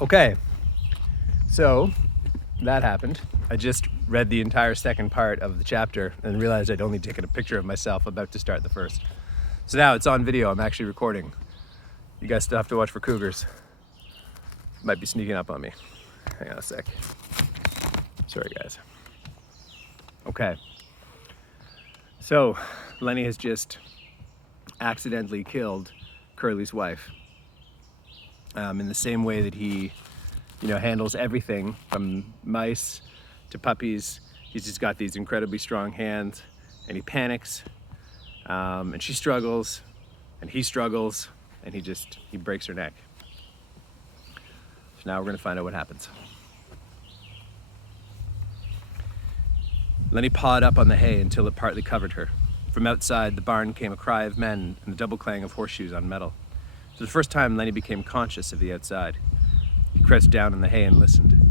Okay, so that happened. I just read the entire second part of the chapter and realized I'd only taken a picture of myself about to start the first. So now it's on video. I'm actually recording. You guys still have to watch for cougars. Might be sneaking up on me. Hang on a sec. Sorry, guys. Okay. So Lenny has just accidentally killed Curly's wife. In the same way that he, handles everything from mice to puppies. He's just got these incredibly strong hands, and he panics, and she struggles, and he struggles, and he breaks her neck. So now we're gonna find out what happens. Lenny pawed up on the hay until it partly covered her. From outside the barn came a cry of men and the double clang of horseshoes on metal. For the first time, Lenny became conscious of the outside. He crouched down in the hay and listened.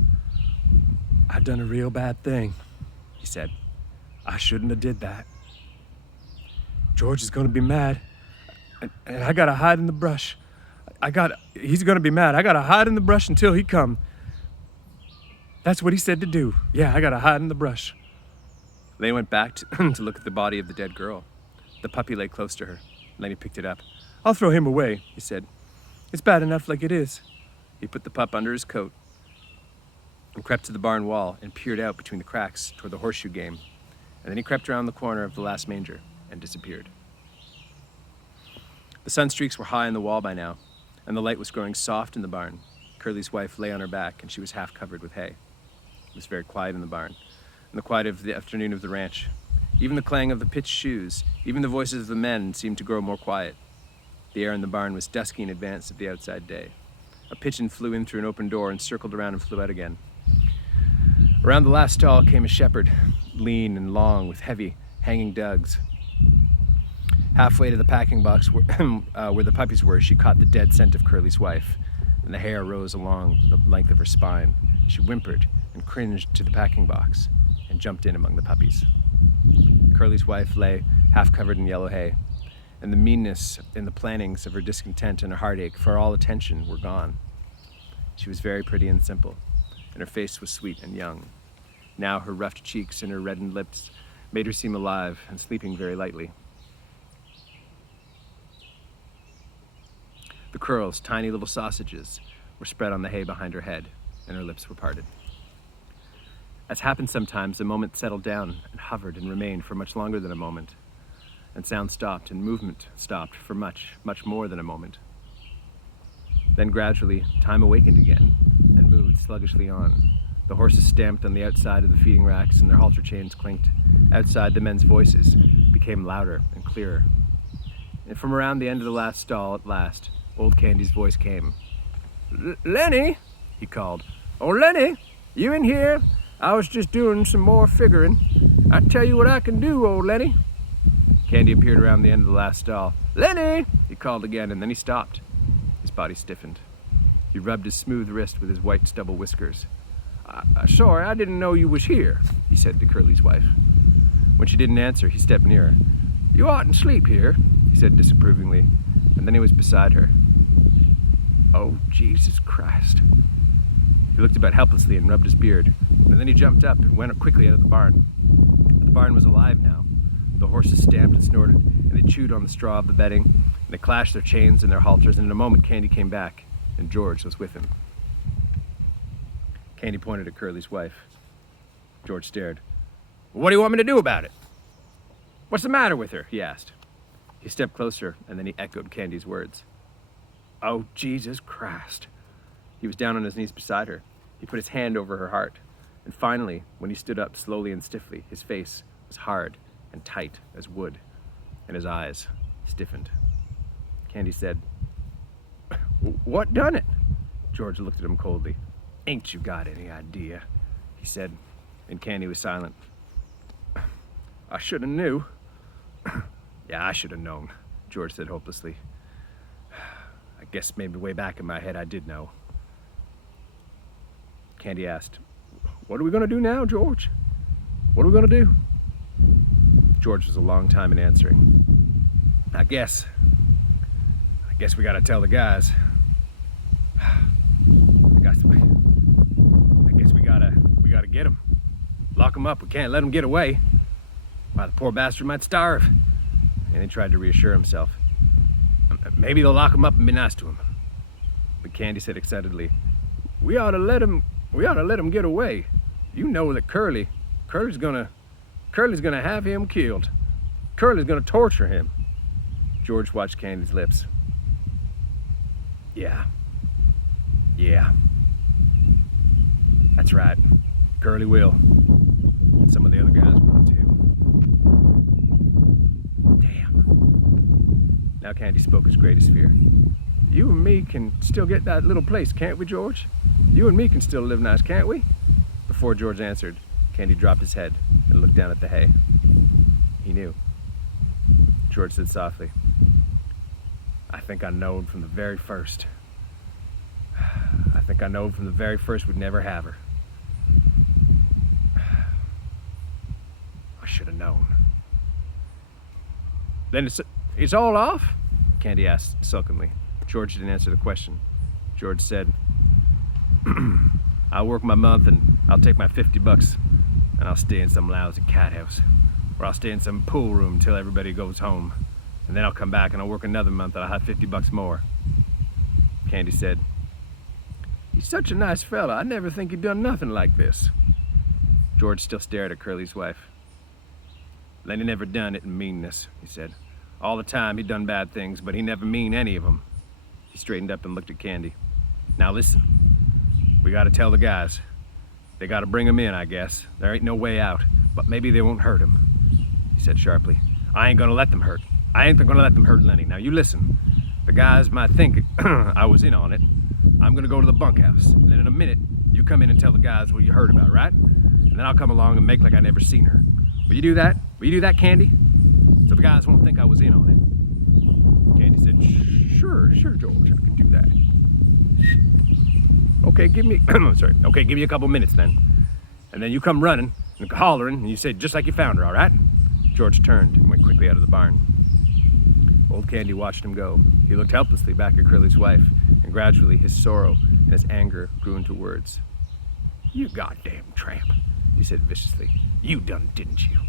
"I done a real bad thing," he said. "I shouldn't have did that. George is gonna be mad, and I gotta hide in the brush. He's gonna be mad. I gotta hide in the brush until he come. That's what he said to do. Yeah, I gotta hide in the brush." Lenny went back to look at the body of the dead girl. The puppy lay close to her. Lenny picked it up. "I'll throw him away," he said. "It's bad enough like it is." He put the pup under his coat and crept to the barn wall and peered out between the cracks toward the horseshoe game. And then he crept around the corner of the last manger and disappeared. The sun streaks were high on the wall by now, and the light was growing soft in the barn. Curly's wife lay on her back, and she was half covered with hay. It was very quiet in the barn, and the quiet of the afternoon of the ranch. Even the clang of the pitched shoes, even the voices of the men seemed to grow more quiet. The air in the barn was dusky in advance of the outside day. A pigeon flew in through an open door and circled around and flew out again. Around the last stall came a shepherd, lean and long, with heavy, hanging dugs. Halfway to the packing box where the puppies were, she caught the dead scent of Curly's wife, and the hair rose along the length of her spine. She whimpered and cringed to the packing box and jumped in among the puppies. Curly's wife lay half covered in yellow hay, and the meanness and the plannings of her discontent and her heartache for all attention were gone. She was very pretty and simple, and her face was sweet and young. Now her roughed cheeks and her reddened lips made her seem alive and sleeping very lightly. The curls, tiny little sausages, were spread on the hay behind her head, and her lips were parted. As happens sometimes, the moment settled down and hovered and remained for much longer than a moment, and sound stopped and movement stopped for much, much more than a moment. Then gradually, time awakened again and moved sluggishly on. The horses stamped on the outside of the feeding racks and their halter chains clinked. Outside, the men's voices became louder and clearer. And from around the end of the last stall, at last, old Candy's voice came. "Lenny," he called. "Oh, Lenny, you in here? I was just doing some more figuring. I tell you what I can do, old Lenny." Candy appeared around the end of the last stall. "Lenny," he called again, and then he stopped. His body stiffened. He rubbed his smooth wrist with his white stubble whiskers. Sorry, I didn't know you was here," he said to Curly's wife. When she didn't answer, he stepped nearer. "You oughtn't sleep here," he said disapprovingly, and then he was beside her. "Oh, Jesus Christ." He looked about helplessly and rubbed his beard, and then he jumped up and went quickly out of the barn. The barn was alive now. The horses stamped and snorted, and they chewed on the straw of the bedding, and they clashed their chains and their halters, and in a moment Candy came back, and George was with him. Candy pointed at Curly's wife. George stared. "What do you want me to do about it? What's the matter with her?" he asked. He stepped closer, and then he echoed Candy's words. "Oh, Jesus Christ." He was down on his knees beside her. He put his hand over her heart, and finally, when he stood up slowly and stiffly, his face was hard and tight as wood, and his eyes stiffened. Candy said, "What done it?" George looked at him coldly. "Ain't you got any idea?" he said, and Candy was silent. "I should have knew." "Yeah, I should have known," George said hopelessly. "I guess maybe way back in my head I did know." Candy asked, "What are we going to do now, George? What are we going to do?" George was a long time in answering. I guess we got to tell the guys. I got some Get him. Lock him up. We can't let him get away. Why, the poor bastard might starve. And he tried to reassure himself. Maybe they'll lock him up and be nice to him. But Candy said excitedly, We ought to let him get away. You know that Curly's gonna have him killed. Curly's gonna torture him. George watched Candy's lips. Yeah. That's right. Curly will. And some of the other guys will too. Damn. Now Candy spoke his greatest fear. You and me can still get that little place, can't we, George? You and me can still live nice, can't we? Before George answered, Candy dropped his head and looked down at the hay. He knew. George said softly, I think I knowed from the very first. I think I knowed from the very first we'd never have her. I should have known. Then it's all off? Candy asked sulkily. George didn't answer the question. George said, I'll work my month and I'll take my $50 and I'll stay in some lousy cat house. Or I'll stay in some pool room until everybody goes home. And then I'll come back and I'll work another month and I'll have $50 more. Candy said, He's such a nice fella. I never think he'd done nothing like this. George still stared at Curly's wife. Lenny never done it in meanness, he said. All the time he done bad things, but he never mean any of them. He straightened up and looked at Candy. Now listen, we gotta tell the guys. They gotta bring him in, I guess. There ain't no way out, but maybe they won't hurt him. He said sharply, I ain't gonna let them hurt. I ain't gonna let them hurt Lenny. Now you listen. The guys might think I was in on it. I'm gonna go to the bunkhouse. And then in a minute, you come in and tell the guys what you heard about, right? And then I'll come along and make like I never seen her. Will you do that? Will you do that, Candy? So the guys won't think I was in on it. Candy said, Sure, George, I can do that. Okay, give me a couple minutes then. And then you come running and hollering, and you say just like you found her, all right? George turned and went quickly out of the barn. Old Candy watched him go. He looked helplessly back at Curly's wife, and gradually his sorrow and his anger grew into words. You goddamn tramp, he said viciously. You done, didn't you?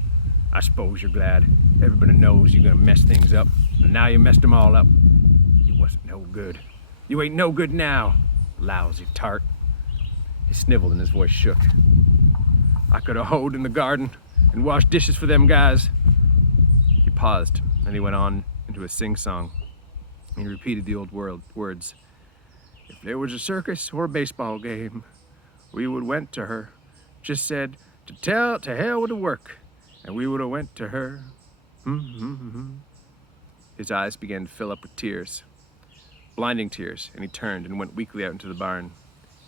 I suppose you're glad. Everybody knows you're gonna mess things up, and now you messed them all up. You wasn't no good. You ain't no good now, lousy tart. He sniveled and his voice shook. I could have hoed in the garden and washed dishes for them guys. He paused, and he went on into a sing-song. He repeated the old words. If there was a circus or a baseball game, we would went to her. Just said, to hell with the work, and we would have went to her. His eyes began to fill up with tears, blinding tears, and he turned and went weakly out into the barn.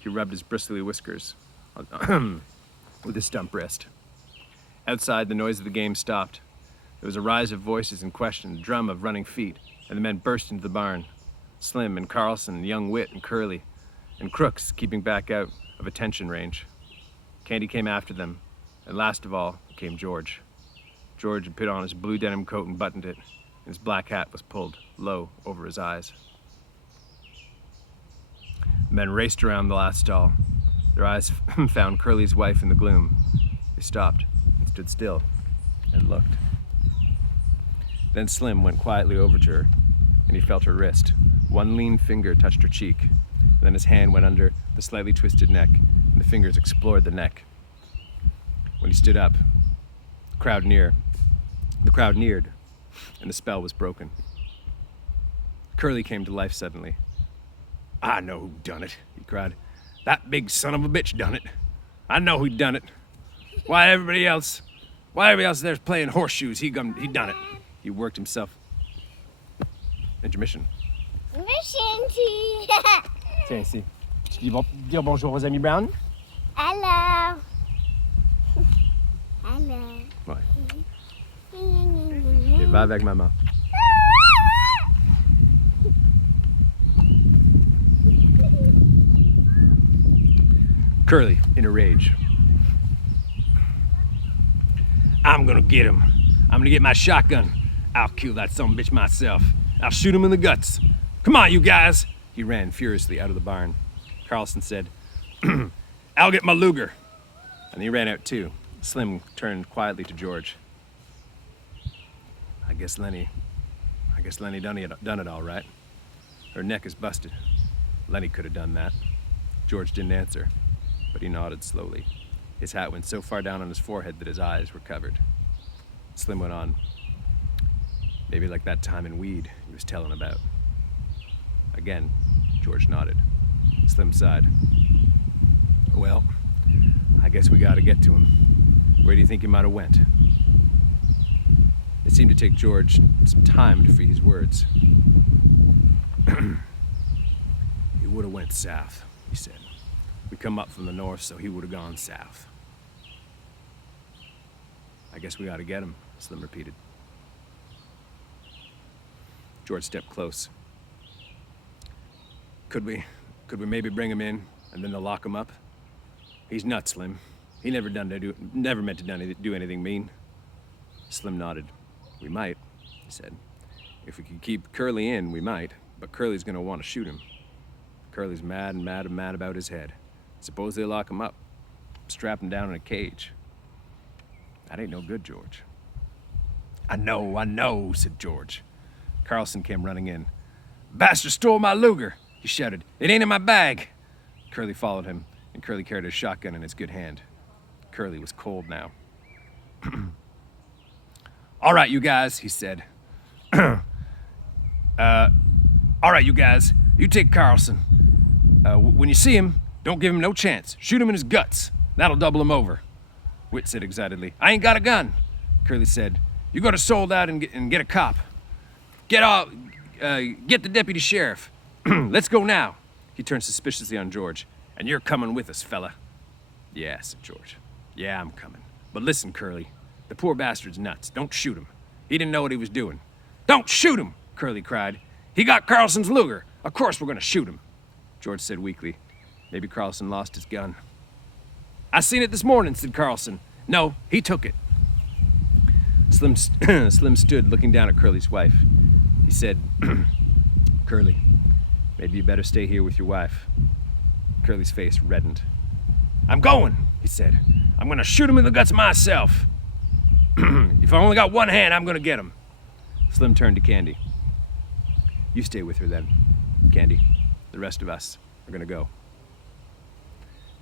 He rubbed his bristly whiskers with his stump wrist. Outside, the noise of the game stopped. There was a rise of voices and question, a drum of running feet, and the men burst into the barn. Slim and Carlson, young Wit and Curly, and Crooks keeping back out of attention range. Candy came after them, and last of all came George. George had put on his blue denim coat and buttoned it, and his black hat was pulled low over his eyes. The men raced around the last stall. Their eyes found Curly's wife in the gloom. They stopped and stood still and looked. Then Slim went quietly over to her, and he felt her wrist. One lean finger touched her cheek, and then his hand went under the slightly twisted neck, and the fingers explored the neck. When he stood up, the crowd neared, and the spell was broken. Curly came to life suddenly. I know who done it, he cried. That big son of a bitch done it. I know who done it. Why everybody else there's playing horseshoes, he done it. He worked himself. Intermission. Mission tea. Tiens ici. Ils vont dire bonjour aux amis Brown? Hello. Hello. Ouais. Et va avec maman. Curly, in a rage. I'm gonna get him. I'm gonna get my shotgun. I'll kill that son of a bitch myself. I'll shoot him in the guts. Come on, you guys. He ran furiously out of the barn. Carlson said, I'll get my Luger. And he ran out too. Slim turned quietly to George. I guess Lenny done it all right. Her neck is busted. Lenny could have done that. George didn't answer, but he nodded slowly. His hat went so far down on his forehead that his eyes were covered. Slim went on. Maybe like that time in Weed he was telling about. Again, George nodded. Slim sighed. Well, I guess we gotta get to him. Where do you think he might have went? It seemed to take George some time to free his words. He would have went south, he said. We come up from the north, so he would have gone south. I guess we gotta get him, Slim repeated. George stepped close. Could we maybe bring him in and then they'll lock him up? He's nuts, Slim. He never meant to do anything mean. Slim nodded. We might, he said. If we could keep Curly in, we might, but Curly's gonna want to shoot him. Curly's mad about his head. Suppose they lock him up, strap him down in a cage. That ain't no good, George. I know, said George. Carlson came running in. Bastard stole my Luger, he shouted. It ain't in my bag. Curly followed him, and Curly carried his shotgun in his good hand. Curly was cold now. All right, you guys, he said. All right, you guys, you take Carlson. When you see him, don't give him no chance. Shoot him in his guts. That'll double him over. Whit said excitedly. I ain't got a gun. Curly said. You go to Sold Out and get a cop. Get the deputy sheriff. Let's go now. He turned suspiciously on George. And you're coming with us, fella. Yeah, said George. Yeah, I'm coming. But listen, Curly. The poor bastard's nuts. Don't shoot him. He didn't know what he was doing. Don't shoot him, Curly cried. He got Carlson's Luger. Of course we're gonna shoot him. George said weakly. Maybe Carlson lost his gun. I seen it this morning, said Carlson. No, he took it. Slim stood looking down at Curly's wife. He said, Curly, maybe you better stay here with your wife. Curly's face reddened. I'm going, he said. I'm gonna shoot him in the guts myself. If I only got one hand, I'm gonna get him. Slim turned to Candy. You stay with her then, Candy. The rest of us are gonna go.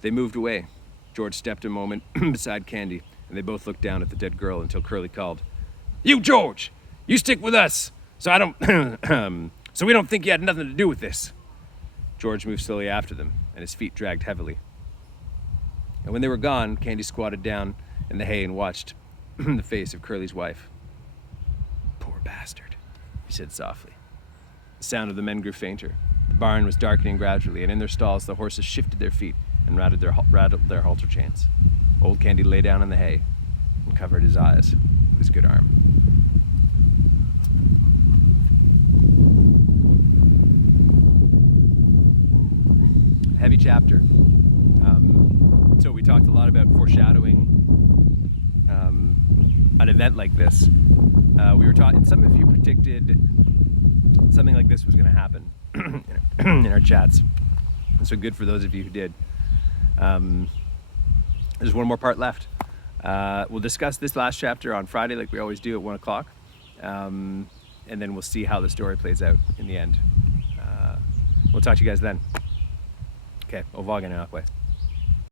They moved away. George stepped a moment beside Candy, and they both looked down at the dead girl until Curly called, You, George! You stick with us, so we don't think you had nothing to do with this. George moved slowly after them, and his feet dragged heavily. And when they were gone, Candy squatted down in the hay and watched the face of Curly's wife. Poor bastard, he said softly. The sound of the men grew fainter. The barn was darkening gradually, and in their stalls the horses shifted their feet and rattled their halter chains. Old Candy lay down in the hay and covered his eyes with his good arm. Heavy chapter. So we talked a lot about foreshadowing an event like this. We were taught, and some of you predicted something like this was going to happen in our chats. And so good for those of you who did. There's one more part left. We'll discuss this last chapter on Friday like we always do at 1 o'clock. And then we'll see how the story plays out in the end. We'll talk to you guys then. Okay, og vagen er